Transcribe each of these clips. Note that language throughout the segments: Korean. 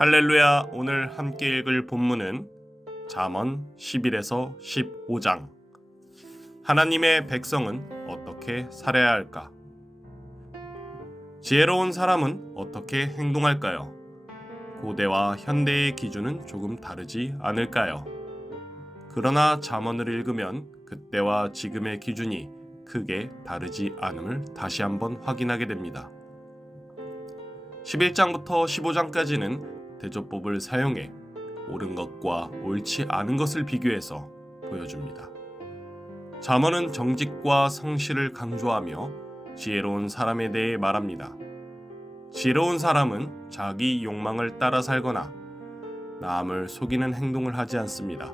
할렐루야. 오늘 함께 읽을 본문은 잠언 11에서 15장. 하나님의 백성은 어떻게 살아야 할까? 지혜로운 사람은 어떻게 행동할까요? 고대와 현대의 기준은 조금 다르지 않을까요? 그러나 잠언을 읽으면 그때와 지금의 기준이 크게 다르지 않음을 다시 한번 확인하게 됩니다. 11장부터 15장까지는 대조법을 사용해 옳은 것과 옳지 않은 것을 비교해서 보여줍니다. 잠언은 정직과 성실을 강조하며 지혜로운 사람에 대해 말합니다. 지혜로운 사람은 자기 욕망을 따라 살거나 남을 속이는 행동을 하지 않습니다.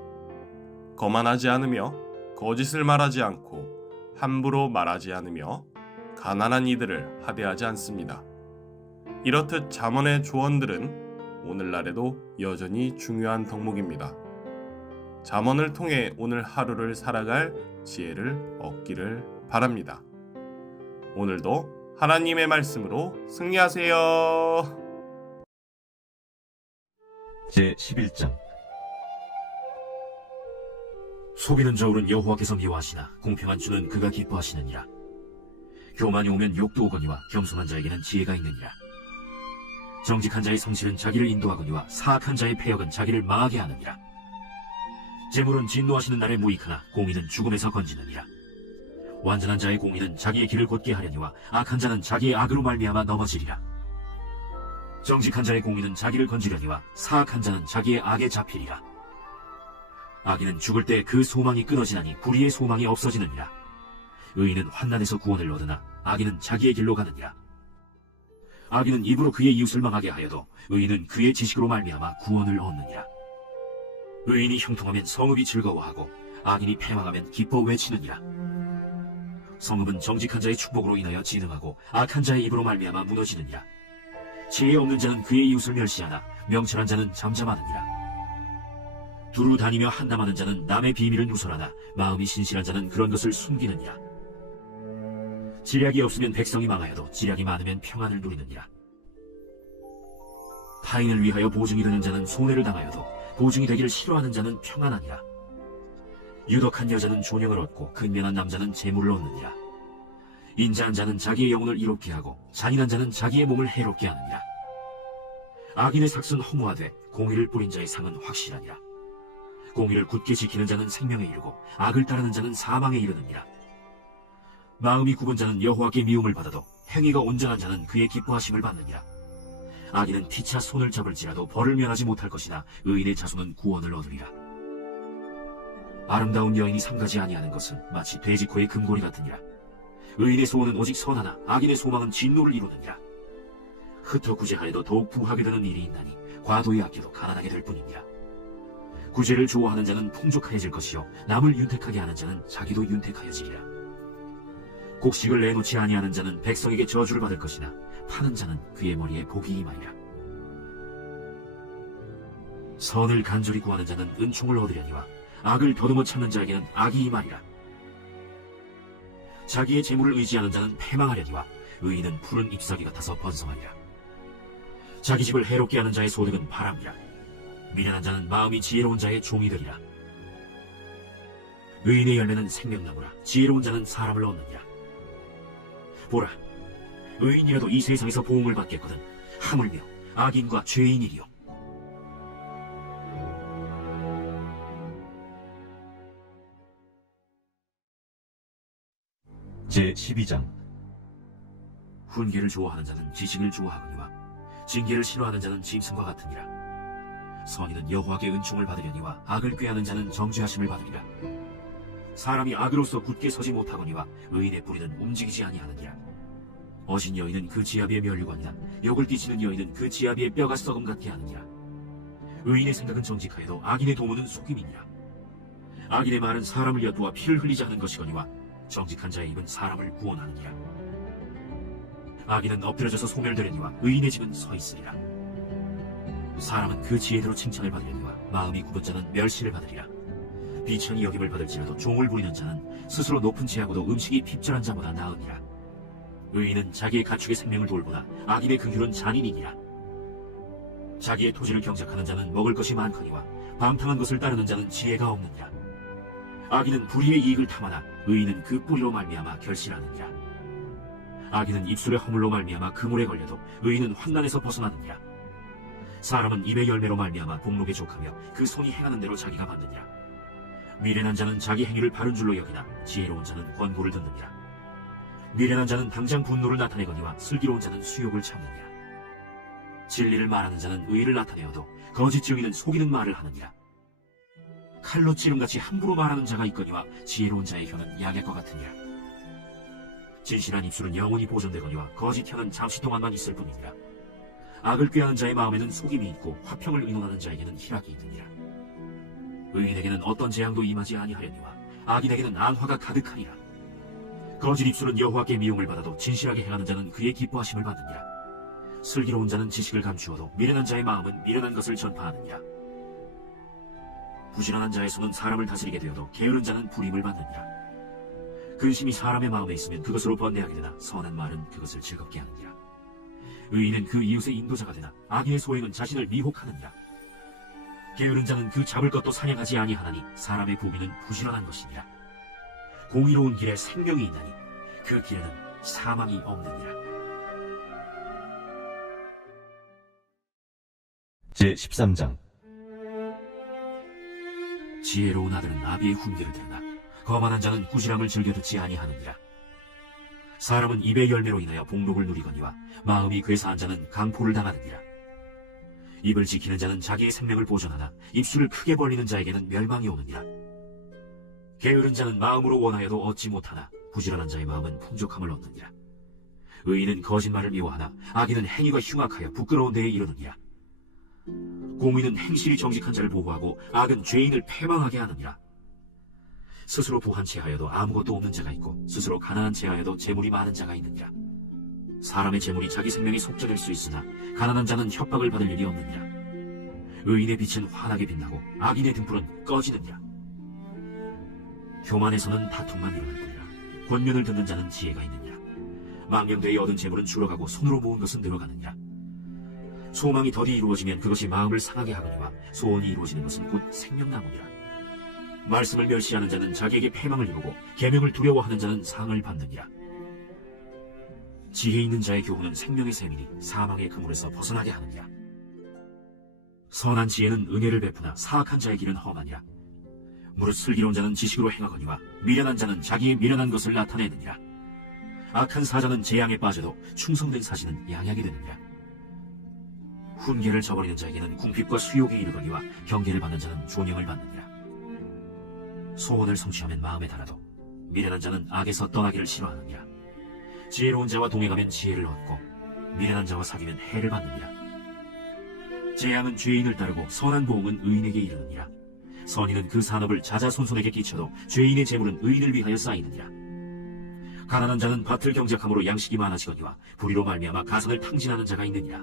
거만하지 않으며 거짓을 말하지 않고 함부로 말하지 않으며 가난한 이들을 하대하지 않습니다. 이렇듯 잠언의 조언들은 오늘날에도 여전히 중요한 덕목입니다. 잠언을 통해 오늘 하루를 살아갈 지혜를 얻기를 바랍니다. 오늘도 하나님의 말씀으로 승리하세요. 제11장. 속이는 저울은 여호와께서 미워하시나 공평한 주는 그가 기뻐하시느니라. 교만이 오면 욕도 오거니와 겸손한 자에게는 지혜가 있느니라. 정직한 자의 성실은 자기를 인도하거니와 사악한 자의 패역은 자기를 망하게 하느니라. 재물은 진노하시는 날에 무익하나 공의는 죽음에서 건지느니라. 완전한 자의 공의는 자기의 길을 곧게 하려니와 악한 자는 자기의 악으로 말미암아 넘어지리라. 정직한 자의 공의는 자기를 건지려니와 사악한 자는 자기의 악에 잡히리라. 악인은 죽을 때 그 소망이 끊어지나니 불의의 소망이 없어지느니라. 의인은 환난에서 구원을 얻으나 악인은 자기의 길로 가느니라. 악인은 입으로 그의 이웃을 망하게 하여도 의인은 그의 지식으로 말미암아 구원을 얻느니라. 의인이 형통하면 성읍이 즐거워하고 악인이 패망하면 기뻐 외치느니라. 성읍은 정직한 자의 축복으로 인하여 진흥하고 악한 자의 입으로 말미암아 무너지느니라. 지혜 없는 자는 그의 이웃을 멸시하나 명철한 자는 잠잠하느니라. 두루 다니며 한담하는 자는 남의 비밀을 누설하나 마음이 신실한 자는 그런 것을 숨기느니라. 지략이 없으면 백성이 망하여도 지략이 많으면 평안을 누리느니라. 타인을 위하여 보증이 되는 자는 손해를 당하여도 보증이 되기를 싫어하는 자는 평안하니라. 유덕한 여자는 존영을 얻고 근면한 남자는 재물을 얻느니라. 인자한 자는 자기의 영혼을 이롭게 하고 잔인한 자는 자기의 몸을 해롭게 하느니라. 악인의 삭은 허무하되 공의를 뿌린 자의 상은 확실하니라. 공의를 굳게 지키는 자는 생명에 이르고 악을 따르는 자는 사망에 이르느니라. 마음이 굽은 자는 여호와께 미움을 받아도 행위가 온전한 자는 그의 기뻐하심을 받느니라. 악인은 피차 손을 잡을지라도 벌을 면하지 못할 것이나 의인의 자손은 구원을 얻으리라. 아름다운 여인이 삼가지 아니하는 것은 마치 돼지코의 금고리 같으니라. 의인의 소원은 오직 선하나 악인의 소망은 진노를 이루느니라. 흩어 구제하여도 더욱 부하게 되는 일이 있나니 과도히 아껴도 가난하게 될 뿐이니라. 구제를 좋아하는 자는 풍족하여질 것이요 남을 윤택하게 하는 자는 자기도 윤택하여지리라. 곡식을 내놓지 아니하는 자는 백성에게 저주를 받을 것이나 파는 자는 그의 머리에 복이 임하리라. 선을 간절히 구하는 자는 은총을 얻으려니와 악을 더듬어 참는 자에게는 악이 임하리라. 자기의 재물을 의지하는 자는 패망하려니와 의인은 푸른 잎사귀 같아서 번성하리라. 자기 집을 해롭게 하는 자의 소득은 바람이라. 미련한 자는 마음이 지혜로운 자의 종이 되리라. 의인의 열매는 생명나무라. 지혜로운 자는 사람을 얻느니라. 보라, 의인이라도 이 세상에서 보응을 받겠거든 하물며 악인과 죄인이리요. 제12장. 훈계를 좋아하는 자는 지식을 좋아하거니와 징계를 싫어하는 자는 짐승과 같으니라. 선인은 여호와께 은총을 받으려니와 악을 꾀하는 자는 정죄하심을 받으리라. 사람이 악으로서 굳게 서지 못하거니와 의인의 뿌리는 움직이지 아니하느니라. 어신 여인은 그 지아비의 면류관이나 역을 끼치는 여인은 그 지아비의 뼈가 썩음 같게 하느니라. 의인의 생각은 정직하여도 악인의 도모는 속임이니라. 악인의 말은 사람을 엿보아 피를 흘리지 않은 것이거니와 정직한 자의 입은 사람을 구원하느니라. 악인은 엎드려져서 소멸되려니와 의인의 집은 서 있으리라. 사람은 그 지혜대로 칭찬을 받으려니와 마음이 굽은 자는 멸시를 받으리라. 비천이 여김을 받을지라도 종을 부리는 자는 스스로 높은 지하고도 음식이 핍절한 자보다 나으니라. 의인은 자기의 가축의 생명을 돌보나 악인의 긍휼은 잔인이니라. 자기의 토지를 경작하는 자는 먹을 것이 많거니와 방탕한 것을 따르는 자는 지혜가 없느니라. 악인은 불의의 이익을 탐하나 의인은 그 뿌리로 말미암아 결실하느니라. 악인은 입술의 허물로 말미암아 그물에 걸려도 의인은 환난에서 벗어나느니라. 사람은 입의 열매로 말미암아 복록에 족하며 그 손이 행하는 대로 자기가 받느니라. 미련한 자는 자기 행위를 바른 줄로 여기나 지혜로운 자는 권고를 듣느니라. 미련한 자는 당장 분노를 나타내거니와 슬기로운 자는 수욕을 참느니라. 진리를 말하는 자는 의를 나타내어도 거짓 증인은 속이는 말을 하느니라. 칼로 찌름같이 함부로 말하는 자가 있거니와 지혜로운 자의 혀는 약액과 같으니라. 진실한 입술은 영원히 보존되거니와 거짓 혀는 잠시 동안만 있을 뿐이니라. 악을 꾀하는 자의 마음에는 속임이 있고 화평을 의논하는 자에게는 희락이 있느니라. 의인에게는 어떤 재앙도 임하지 아니하려니와 악인에게는 안화가 가득하니라. 거짓 입술은 여호와께 미움을 받아도 진실하게 행하는 자는 그의 기뻐하심을 받느니라. 슬기로운 자는 지식을 감추어도 미련한 자의 마음은 미련한 것을 전파하느니라. 부지런한 자의 손은 사람을 다스리게 되어도 게으른 자는 불임을 받느니라. 근심이 사람의 마음에 있으면 그것으로 번뇌하게 되나 선한 말은 그것을 즐겁게 하느니라. 의인은 그 이웃의 인도자가 되나 악인의 소행은 자신을 미혹하느니라. 게으른 자는 그 잡을 것도 사냥하지 아니하나니 사람의 부귀는 부지런한 것이니라. 공의로운 길에 생명이 있나니 그 길에는 사망이 없느니라. 제13장. 지혜로운 아들은 아비의 훈계를 들으나 거만한 자는 꾸지람을 즐겨 듣지 아니하느니라. 사람은 입의 열매로 인하여 복록을 누리거니와 마음이 괴사한 자는 강포를 당하느니라. 입을 지키는 자는 자기의 생명을 보존하나 입술을 크게 벌리는 자에게는 멸망이 오느니라. 게으른 자는 마음으로 원하여도 얻지 못하나 부지런한 자의 마음은 풍족함을 얻느니라. 의인은 거짓말을 미워하나 악인은 행위가 흉악하여 부끄러운 데에 이르느니라. 공의는 행실이 정직한 자를 보호하고 악은 죄인을 패망하게 하느니라. 스스로 부한 채하여도 아무것도 없는 자가 있고 스스로 가난한 채하여도 재물이 많은 자가 있느니라. 사람의 재물이 자기 생명에 속죄될 수 있으나 가난한 자는 협박을 받을 일이 없느니라. 의인의 빛은 환하게 빛나고 악인의 등불은 꺼지느니라. 교만에서는 다툼만 일어날 뿐이라. 권면을 듣는 자는 지혜가 있느니라. 망령되이 얻은 재물은 줄어가고 손으로 모은 것은 늘어가느니라. 소망이 더디 이루어지면 그것이 마음을 상하게 하거니와 소원이 이루어지는 것은 곧 생명나무니라. 말씀을 멸시하는 자는 자기에게 패망을 이루고 계명을 두려워하는 자는 상을 받느니라. 지혜 있는 자의 교훈은 생명의 샘이니 사망의 그물에서 벗어나게 하느니라. 선한 지혜는 은혜를 베푸나 사악한 자의 길은 험하니라. 무릇 슬기로운 자는 지식으로 행하거니와 미련한 자는 자기의 미련한 것을 나타내느니라. 악한 사자는 재앙에 빠져도 충성된 사신은 양약이 되느니라. 훈계를 저버리는 자에게는 궁핍과 수욕이 이르거니와 경계를 받는 자는 존영을 받느니라. 소원을 성취하면 마음에 달아도 미련한 자는 악에서 떠나기를 싫어하느니라. 지혜로운 자와 동행하면 지혜를 얻고 미련한 자와 사귀면 해를 받느니라. 재앙은 죄인을 따르고 선한 보응은 의인에게 이르느니라. 선인은 그 산업을 자자손손에게 끼쳐도 죄인의 재물은 의인을 위하여 쌓이느니라. 가난한 자는 밭을 경작함으로 양식이 많아지거니와 불의로 말미암아 가산을 탕진하는 자가 있느니라.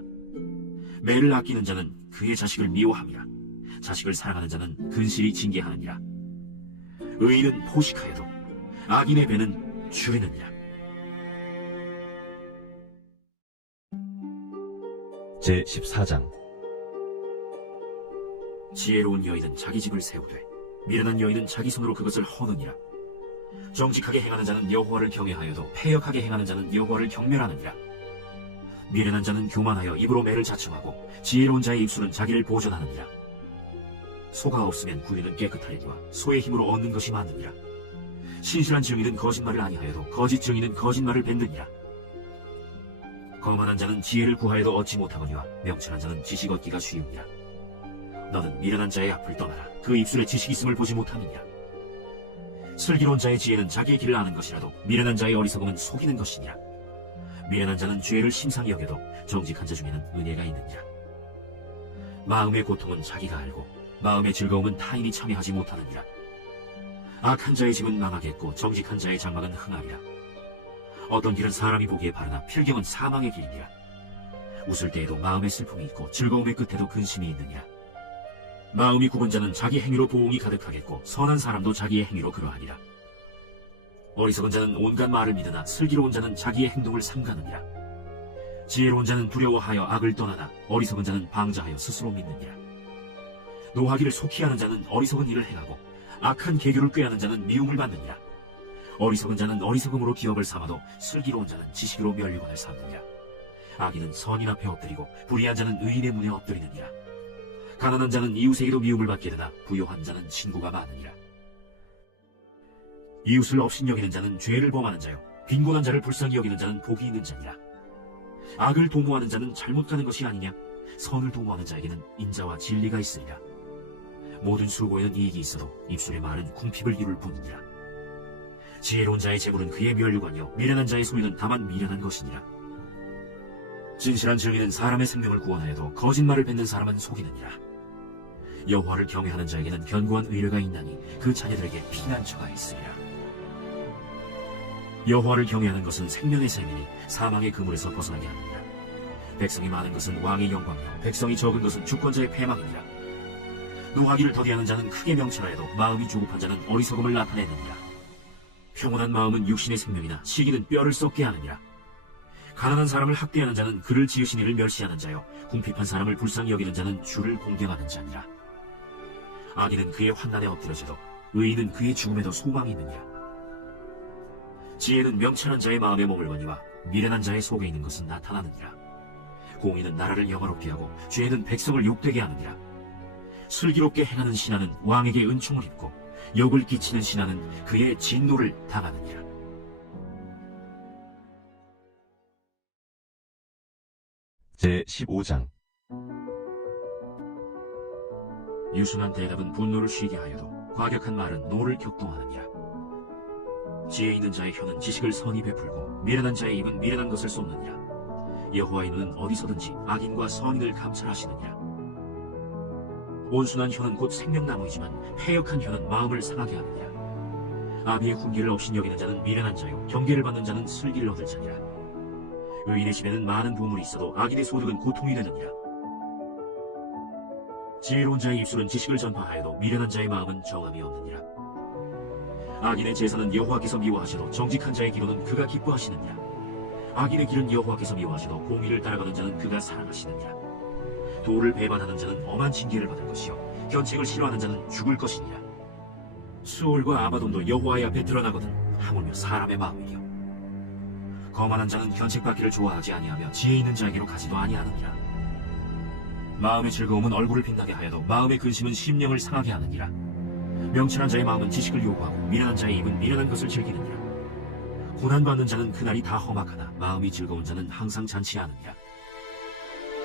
매를 아끼는 자는 그의 자식을 미워함이라. 자식을 사랑하는 자는 근실이 징계하느니라. 의인은 포식하여도 악인의 배는 줄이느니라. 제14장. 지혜로운 여인은 자기 집을 세우되 미련한 여인은 자기 손으로 그것을 허느니라. 정직하게 행하는 자는 여호와를 경외하여도 패역하게 행하는 자는 여호와를 경멸하느니라. 미련한 자는 교만하여 입으로 매를 자청하고 지혜로운 자의 입술은 자기를 보존하느니라. 소가 없으면 구유는 깨끗하리니와 소의 힘으로 얻는 것이 많느니라. 신실한 증인은 거짓말을 아니하여도 거짓 증인은 거짓말을 뱉느니라. 거만한 자는 지혜를 구하여도 얻지 못하거니와 명철한 자는 지식 얻기가 쉬우니라. 너는 미련한 자의 앞을 떠나라. 그 입술에 지식이 있음을 보지 못하느니라. 슬기로운 자의 지혜는 자기의 길을 아는 것이라도 미련한 자의 어리석음은 속이는 것이니라. 미련한 자는 죄를 심상히 여겨도 정직한 자 중에는 은혜가 있느니라. 마음의 고통은 자기가 알고 마음의 즐거움은 타인이 참여하지 못하느니라. 악한 자의 집은 망하겠고 정직한 자의 장막은 흥하리라. 어떤 길은 사람이 보기에 바르나 필경은 사망의 길이니라. 웃을 때에도 마음의 슬픔이 있고 즐거움의 끝에도 근심이 있느니라. 마음이 굽은 자는 자기 행위로 보응이 가득하겠고 선한 사람도 자기의 행위로 그러하니라. 어리석은 자는 온갖 말을 믿으나 슬기로운 자는 자기의 행동을 삼가느니라. 지혜로운 자는 두려워하여 악을 떠나나 어리석은 자는 방자하여 스스로 믿느니라. 노하기를 속히 하는 자는 어리석은 일을 행하고 악한 계교를 꾀하는 자는 미움을 받느니라. 어리석은 자는 어리석음으로 기업을 삼아도 슬기로운 자는 지식으로 멸류관을 삼느니라. 악인은 선인 앞에 엎드리고 불의한 자는 의인의 문에 엎드리느니라. 가난한 자는 이웃에게도 미움을 받게 되나 부요한 자는 친구가 많으니라. 이웃을 업신여기는 자는 죄를 범하는 자요 빈곤한 자를 불쌍히 여기는 자는 복이 있는 자니라. 악을 도모하는 자는 잘못 가는 것이 아니냐? 선을 도모하는 자에게는 인자와 진리가 있으리라. 모든 수고에는 이익이 있어도 입술의 말은 궁핍을 이룰 뿐이니라. 지혜로운 자의 재물은 그의 멸류관이요 미련한 자의 소유는 다만 미련한 것이니라. 진실한 증인은 사람의 생명을 구원하여도 거짓말을 뱉는 사람은 속이느니라. 여호와를 경외하는 자에게는 견고한 의뢰가 있나니 그 자녀들에게 피난처가 있으리라. 여호와를 경외하는 것은 생명의 셈이니 사망의 그물에서 벗어나게 하느니라. 백성이 많은 것은 왕의 영광이요 백성이 적은 것은 주권자의 패망이니라. 노하기를 더디하는 자는 크게 명철하여도 마음이 조급한 자는 어리석음을 나타내느니라. 평온한 마음은 육신의 생명이나 시기는 뼈를 썩게 하느니라. 가난한 사람을 학대하는 자는 그를 지으신 이를 멸시하는 자요 궁핍한 사람을 불쌍히 여기는 자는 주를 공경하는 자니라. 악인은 그의 환난에 엎드려져도 의인은 그의 죽음에도 소망이 있느니라. 지혜는 명철한 자의 마음에 머물거니와 미련한 자의 속에 있는 것은 나타나느니라. 공의는 나라를 영화롭게 하고 죄는 백성을 욕되게 하느니라. 슬기롭게 행하는 신하는 왕에게 은총을 입고 역을 끼치는 신하는 그의 진노를 당하느니라. 제15장. 유순한 대답은 분노를 쉬게 하여도 과격한 말은 노를 격동하느니라. 지혜 있는 자의 혀는 지식을 선히 베풀고 미련한 자의 입은 미련한 것을 쏟느니라. 여호와의 눈은 어디서든지 악인과 선인을 감찰하시느니라. 온순한 혀는 곧 생명나무이지만 패역한 혀는 마음을 상하게 하느니라. 아비의 훈계를 업신여기는 자는 미련한 자요 경계를 받는 자는 슬기를 얻을 자니라. 의인의 집에는 많은 보물이 있어도 악인의 소득은 고통이 되느니라. 지혜로운 자의 입술은 지식을 전파하여도 미련한 자의 마음은 정함이 없느니라. 악인의 제사는 여호와께서 미워하시도 정직한 자의 기도는 그가 기뻐하시느니라. 악인의 길은 여호와께서 미워하시도 공의를 따라가는 자는 그가 사랑하시느니라. 도를 배반하는 자는 엄한 징계를 받을 것이요 견책을 싫어하는 자는 죽을 것이니라. 수월과 아마돈도 여호와의 앞에 드러나거든 하물며 사람의 마음이요 거만한 자는 견책받기를 좋아하지 아니하며 지혜 있는 자에게로 가지도 아니하느니라. 마음의 즐거움은 얼굴을 빛나게 하여도 마음의 근심은 심령을 상하게 하느니라. 명철한 자의 마음은 지식을 요구하고 미련한 자의 입은 미련한 것을 즐기느니라. 고난받는 자는 그날이 다 험악하나 마음이 즐거운 자는 항상 잔치하느니라.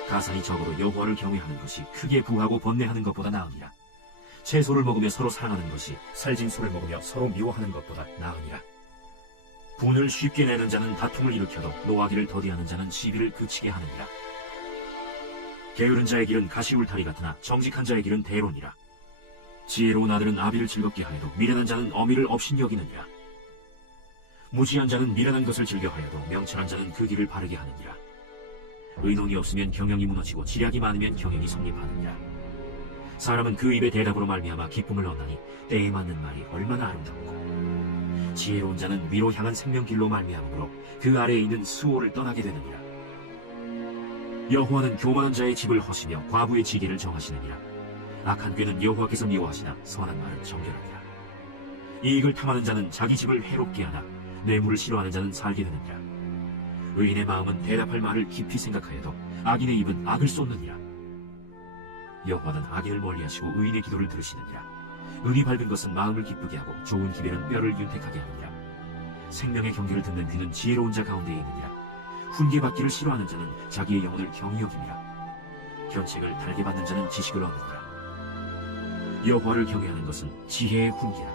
가산이 적어도 여호와를 경외하는 것이 크게 부하고 번뇌하는 것보다 나으니라. 채소를 먹으며 서로 사랑하는 것이 살진 소를 먹으며 서로 미워하는 것보다 나으니라. 분을 쉽게 내는 자는 다툼을 일으켜도 노하기를 더디하는 자는 시비를 그치게 하느니라. 게으른 자의 길은 가시울타리 같으나 정직한 자의 길은 대론이라. 지혜로운 아들은 아비를 즐겁게 하여도 미련한 자는 어미를 업신여기느니라. 무지한 자는 미련한 것을 즐겨하여도 명철한 자는 그 길을 바르게 하느니라. 의논이 없으면 경영이 무너지고 지략이 많으면 경영이 성립하느니라. 사람은 그 입의 대답으로 말미암아 기쁨을 얻나니 때에 맞는 말이 얼마나 아름답고 지혜로운 자는 위로 향한 생명길로 말미암으로 그 아래에 있는 수호를 떠나게 되느니라. 여호와는 교만한 자의 집을 허시며 과부의 지기를 정하시느니라. 악한 꾀는 여호와께서 미워하시나 선한 말은 정결하니라. 이익을 탐하는 자는 자기 집을 해롭게 하나 뇌물을 싫어하는 자는 살게 되느니라. 의인의 마음은 대답할 말을 깊이 생각하여도 악인의 입은 악을 쏟느니라. 여호와는 악인을 멀리하시고 의인의 기도를 들으시느니라. 은이 밝은 것은 마음을 기쁘게 하고 좋은 기별은 뼈를 윤택하게 하느니라. 생명의 경계를 듣는 귀는 지혜로운 자 가운데에 있느니라. 훈계받기를 싫어하는 자는 자기의 영혼을 경히 여깁니다. 견책을 달게 받는 자는 지식을 얻느니라. 여호와를 경외하는 것은 지혜의 훈계라.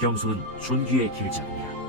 겸손은 존귀의 길잡이니라.